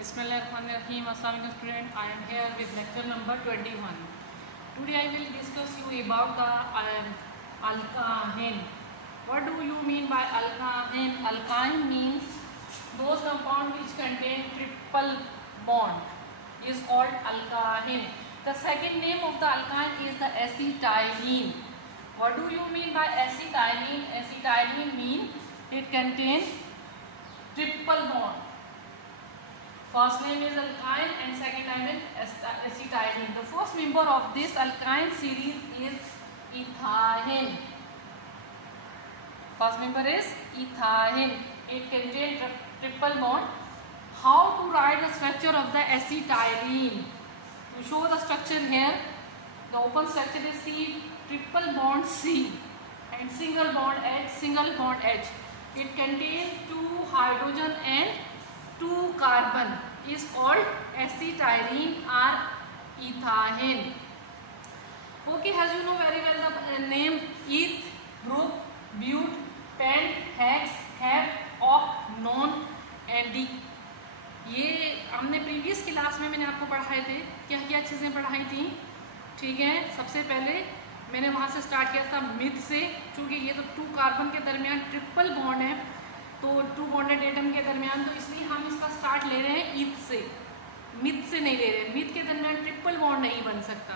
Bismillahirrahmanirrahim. Assalamualaikum student. I am here with lecture number 21. Today I will discuss you about the alkane. What do you mean by alkane? Alkane means those compounds which contain triple bond is called alkane. The second name of the alkane is the acetylene. What do you mean by acetylene? Acetylene means it contains triple bond. First name is alkyne and second name is acetylene. The first member of this alkyne series is ethane. First member is ethane. It contains triple bond. How to write the structure of the acetylene? To show the structure here, the open structure is C, triple bond C, and single bond H, single bond H. It contains 2 hydrogen and 2 carbon is called acetylene or ethane. Okay, as you know very well the name eth, group, but, pent, hex, hep, oct, non and D. ये हमने previous class में मैंने आपको पढ़ाए थे, क्या क्या चीज़ें पढ़ाई थी. ठीक है, सबसे पहले मैंने वहाँ से स्टार्ट किया था मिथ से, क्योंकि ये तो 2 कार्बन के दरमियान ट्रिपल बॉन्ड है, तो 2 बॉन्डेड एटम के दरमियान, तो इसलिए हम इसका स्टार्ट ले रहे हैं ईथ से, मिथ से नहीं ले रहे. मिथ के दरमियान ट्रिपल बॉन्ड नहीं बन सकता,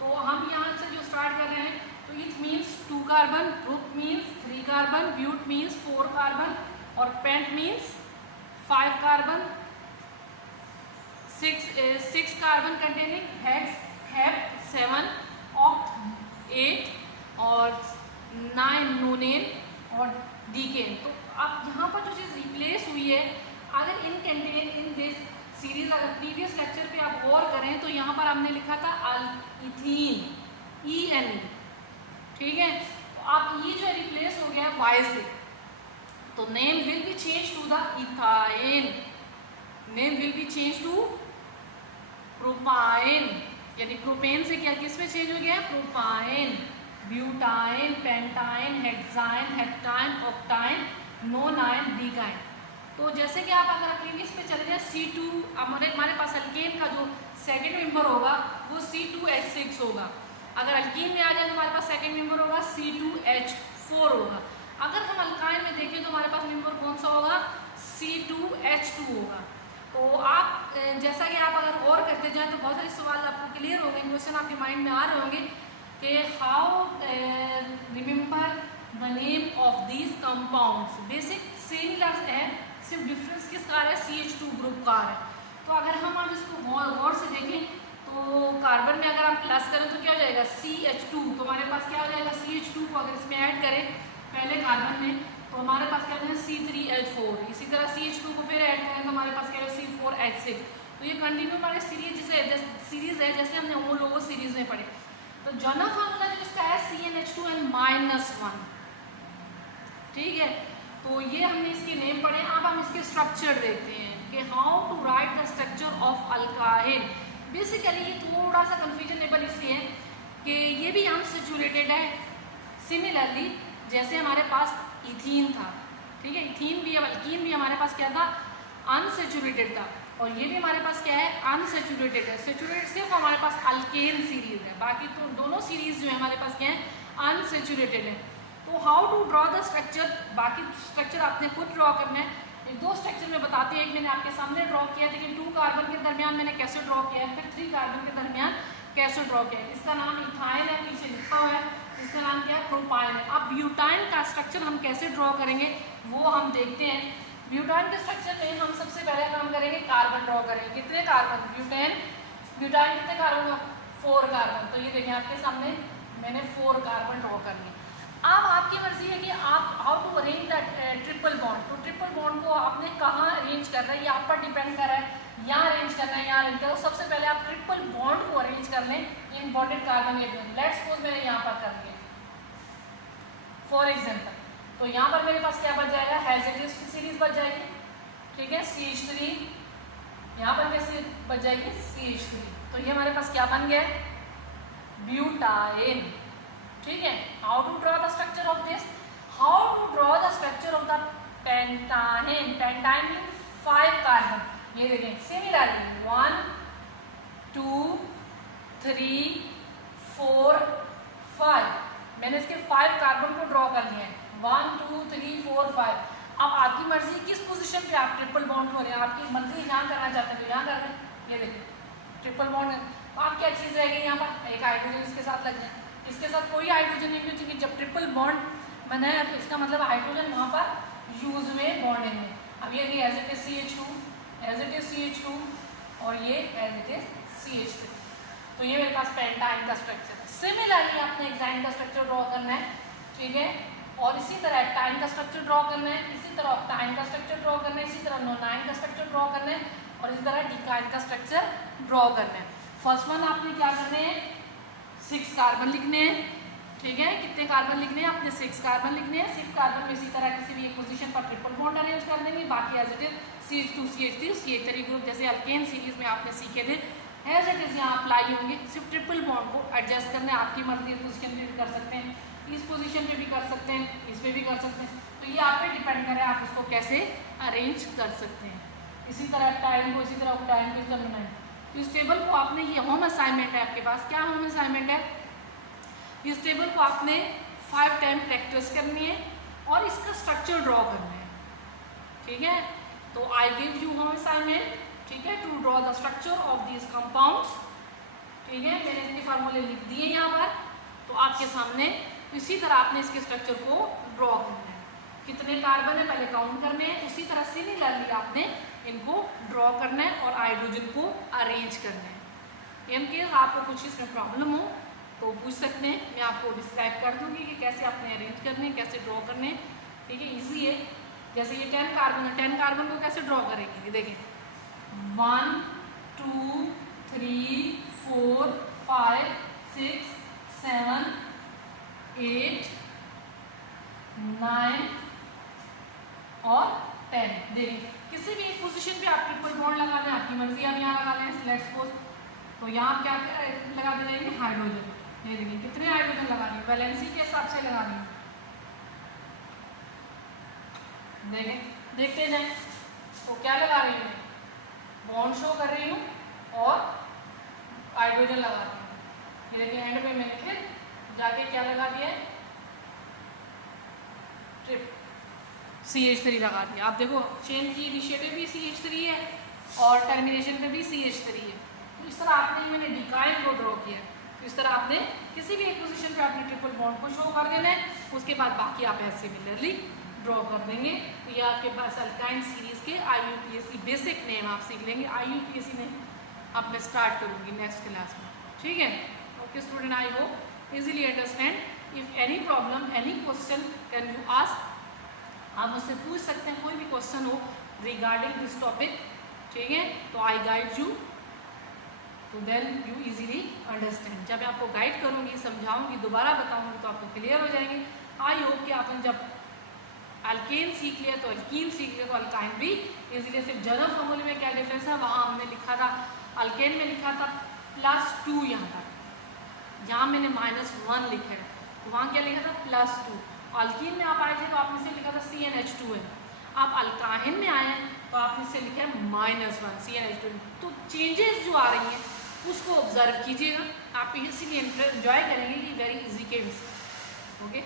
तो हम यहाँ से जो स्टार्ट कर रहे हैं, तो eth means 2 carbon, prop means 3 carbon, but means 4 carbon और pent means 5 carbon, 6 carbon containing, hex, hep 7, oct 8 और 9 नोनेन और डीकेन. तो अब यहाँ पर जो चीज़ रिप्लेस हुई है, अगर इन कंटेन इन दिस सीरीज, अगर प्रीवियस लेक्चर पे आप गौर करें तो यहाँ पर हमने लिखा था इथीन, EN. ठीक है, तो अब ये जो रिप्लेस हो गया Y से, तो name will be change to the ethyne, name will be change to propyne, यानी प्रोपेन से क्या किस में चेंज हो गया, propyne, butyne, pentyne, hexyne, heptyne, octyne, nonyne, decyne. तो जैसे कि आप अगर प्रीवियस पे चले जाए C2, हमारे पास अल्केन का जो सेकंड मेंबर होगा वो C2H6 होगा. अगर अल्कीन में आ जाए तो हमारे पास सेकंड मेंबर होगा C2H4 होगा. अगर हम अल्काइन में देखें तो हमारे पास मेंबर कौन सा होगा, C2H2 होगा. तो आप जैसा कि आप अगर और करते जाएं तो बहुत सारे सवाल आपको क्लियर होंगे, क्वेश्चन आपके माइंड में आ रहे होंगे कि how remember the name of these compounds. Basic similar है, सिर्फ डिफरेंस किस का है, CH2 ग्रुप का है. तो अगर हम आप इसको गौर से देखें तो कार्बन में अगर हम प्लस करें तो क्या हो जाएगा, CH2. तो हमारे पास क्या हो जाएगा, CH2 को अगर इसमें ऐड करें पहले कार्बन में तो हमारे पास क्या है, C3H4. इसी तरह CH2 को फिर ऐड करें तो हमारे पास क्या है, C4H6. तो ये कंटिन्यू हमारे सीरीज है जैसे हमने वो लोगो सीरीज में पढ़े. तो जर्नल फार्मूला जो इसका है CnH2n-1. ठीक है, तो ये हमने इसके नेम पढ़े. अब हम इसके स्ट्रक्चर देखते हैं कि how to write the structure of alkyne. Basically ये थोड़ा सा कन्फ्यूजनेबल इसलिए है कि ये भी अनसैचुरेटेड है, सिमिलरली जैसे हमारे पास इथीन था. ठीक है, इथीन भी, अल्कीन भी हमारे पास क्या था, अनसैचुरेटेड था, और ये भी हमारे पास क्या है, अनसैचुरेटेड है. सैचुरेटेड सिर्फ हमारे पास अल्केन सीरीज है, बाकी तो दोनों सीरीज जो है हमारे पास क्या है, अनसैचुरेटेड है. तो how to draw the structure, बाकी स्ट्रक्चर आपने खुद ड्रॉ करना है. एक 2 स्ट्रक्चर में बताते हैं, एक मैंने आपके सामने ड्रॉ किया, लेकिन 2 कार्बन के दरमियान मैंने कैसे ड्रॉ किया है, फिर 3 कार्बन के दरमियान कैसे ड्रॉ किया है. इसका नाम इथाइन है, पीछे लिखा हुआ है, इसका नाम क्या है, प्रोपाइन है. अब ब्यूटाइन का स्ट्रक्चर हम कैसे ड्रॉ करेंगे वो हम देखते हैं. ब्यूटाइन के स्ट्रक्चर में हम सबसे पहले काम करेंगे, कार्बन ड्रॉ करेंगे. कितने कार्बन, ब्यूटाइन कितने कार्बन, 4 कार्बन. तो ये देखें आपके सामने मैंने 4 कार्बन ड्रॉ कर लिए. अब आपकी मर्जी है कि आप how to arrange the triple bond. तो ट्रिपल बॉन्ड को आपने कहाँ अरेंज करना है, ये आप पर डिपेंड कर रहा है. यहाँ अरेंज करना है, यहाँ अरेंज करना है. तो सबसे पहले आप ट्रिपल बॉन्ड को अरेंज कर लें इन bonded carbon atom. Let's suppose मैंने यहाँ पर कर लिया फॉर एग्जाम्पल, तो यहाँ पर मेरे पास क्या बच जाएगा, हैज़ सीरीज बच जाएगी. ठीक है, CH3, यहाँ पर कैसे बच जाएगी, CH3. तो ये हमारे पास क्या बन गया, ब्यूटाइन. ठीक है, how to draw the structure of this, how to draw the structure of the pentyne. Pentyne mean 5 carbon. ये देखें सिमिलरली 1 2 3 4 5, मैंने इसके 5 कार्बन को ड्रॉ कर दिए हैं 1 2 3 4 5। अब आपकी मर्जी किस पोजीशन पे आप ट्रिपल बॉन्ड हो रहे हैं, आपकी मर्जी यहाँ करना चाहते हैं तो यहाँ कर रहे हैं। ये देखिए ट्रिपल बॉन्ड, आप क्या चीज़ रहेगी यहाँ पर, एक हाइड्रोजन इसके साथ लग जाए, इसके साथ कोई हाइड्रोजन नहीं है क्योंकि जब ट्रिपल बॉन्ड बना है तो इसका मतलब हाइड्रोजन वहाँ पर यूज हुए बॉन्डिंग में। अब ये as it is CH2, as it is CH2 और ये एज इट इज CH3, तो ये मेरे पास पेंटाइन का स्ट्रक्चर है। सिमिलरली आपने एक्साइन का स्ट्रक्चर ड्रॉ करना है, ठीक है, और इसी तरह एक्टाइन का स्ट्रक्चर ड्रॉ करना है, इसी तरह ऑक्टाइन का स्ट्रक्चर ड्रॉ करना है, इसी तरह नोनाइन का स्ट्रक्चर ड्रॉ करना है और इसी तरह डिकाइन का स्ट्रक्चर ड्रॉ करना है। फर्स्ट वन आपने क्या करने हैं, 6 कार्बन लिखने हैं, ठीक है, कितने कार्बन लिखने हैं आपने, 6 कार्बन लिखने हैं। 6 कार्बन में इसी तरह किसी भी एक पोजीशन पर ट्रिपल बॉन्ड अरेंज कर देंगे, बाकी as it is CH2 CH3 CH3 group जैसे अल्केन सीरीज में आपने सीखे थे एज इट इज यहाँ अप्लाई होंगे। सिर्फ ट्रिपल बॉन्ड को एडजस्ट करना है, आपकी मर्जी इस पोजीशन पे भी कर सकते हैं, इस पोजीशन पे भी कर सकते हैं, इस पे भी कर सकते हैं, तो ये आप पे डिपेंड करे आप इसको कैसे अरेंज कर सकते हैं। इसी तरह टाइम को, इसी तरह टाइम को, इस तरह बनाएं। तो इस टेबल को आपने, ये होम असाइनमेंट है आपके पास, क्या होम असाइनमेंट है, इस टेबल को आपने 5 टाइम प्रैक्टिस करनी है और इसका स्ट्रक्चर ड्रॉ करना है, ठीक है। तो I give you home assignment, ठीक है, to draw the structure of these compounds, ठीक है, मैंने इसके फार्मूले लिख दिए यहाँ पर, तो आपके सामने इसी तरह आपने इसके स्ट्रक्चर को ड्रॉ करना है। कितने कार्बन है पहले काउंट करने हैं, उसी तरह सिमिलरली आपने इनको ड्रॉ करना है और हाइड्रोजन को अरेंज करना है। इन केस आपको कुछ इसमें प्रॉब्लम हो तो पूछ सकते हैं, मैं आपको डिस्क्राइब कर दूंगी कि कैसे आपने अरेंज करने हैं, कैसे ड्रॉ करने हैं, ठीक है, ईजी है। जैसे ये 10 कार्बन है, 10 कार्बन को कैसे ड्रॉ करेंगे, देखिए 1 2 3 4 5 6 7 8 9 और 10। देखिए किसी भी एक पोजीशन पे आप ट्रिपल बॉन्ड लगा दें, आपकी मर्जी, आप यहाँ लगा लें लेट्स सपोज, तो यहाँ आप क्या लगा देंगे हाइड्रोजन। ये देखिए कितने हाइड्रोजन लगा रही है, वैलेंसी के हिसाब से लगा रही है, देखें देखते जाएं, तो क्या लगा रही हूँ, बॉन्ड शो कर रही हूँ और हाइड्रोजन लगा रही हूँ। ये देखिए एंड में मैंने फिर जाके क्या लगा दिया है, ट्रिप CH3 लगा दिया। आप देखो चेन की इनिशिएटिव भी CH3 है और टर्मिनेशन पे भी CH3 है। तो इस तरह आपने, मैंने डिकाइन को ड्रॉ किया, तो इस तरह आपने किसी भी एक पोजीशन पे आपने ट्रिपल बॉन्ड को शो कर देना है, उसके बाद बाकी आप ऐसे सिमिलरली ड्रॉ कर देंगे। तो ये आपके पास अल्काइन सीरीज के IUPAC बेसिक नेम आप सीख लेंगे। IUPAC में अब मैं स्टार्ट करूँगी नेक्स्ट क्लास में, ठीक है। Okay student, I hope easily understand. If any problem, any question can you ask, आप मुझसे पूछ सकते हैं, कोई भी क्वेश्चन हो रिगार्डिंग दिस टॉपिक, ठीक है, तो आई गाइड यू, तो देन यू इजीली अंडरस्टैंड। जब मैं आपको गाइड करूँगी, समझाऊंगी, दोबारा बताऊंगी तो आपको क्लियर हो जाएंगे। आई होप कि आपने जब अल्केन सीख लिया तो अल्कीन सीख लिया तो अल्काइन भी इजीली। सिर्फ जनरल फॉर्मूले में क्या डिफरेंस है, वहाँ हमने लिखा था, अल्केन में लिखा था +2, यहाँ पर, यहाँ मैंने -1 लिखा है, तो वहाँ क्या लिखा था +2। अल्कीन में आप आए थे तो आपने से लिखा था CnH2 है, आप अल्काइन में आए हैं तो आपने से लिखा है -1 CnH2। तो चेंजेस जो आ रही हैं उसको ऑब्जर्व कीजिएगा, आप इसीलिए एंजॉय करेंगे कि वेरी इजी केम्स। ओके।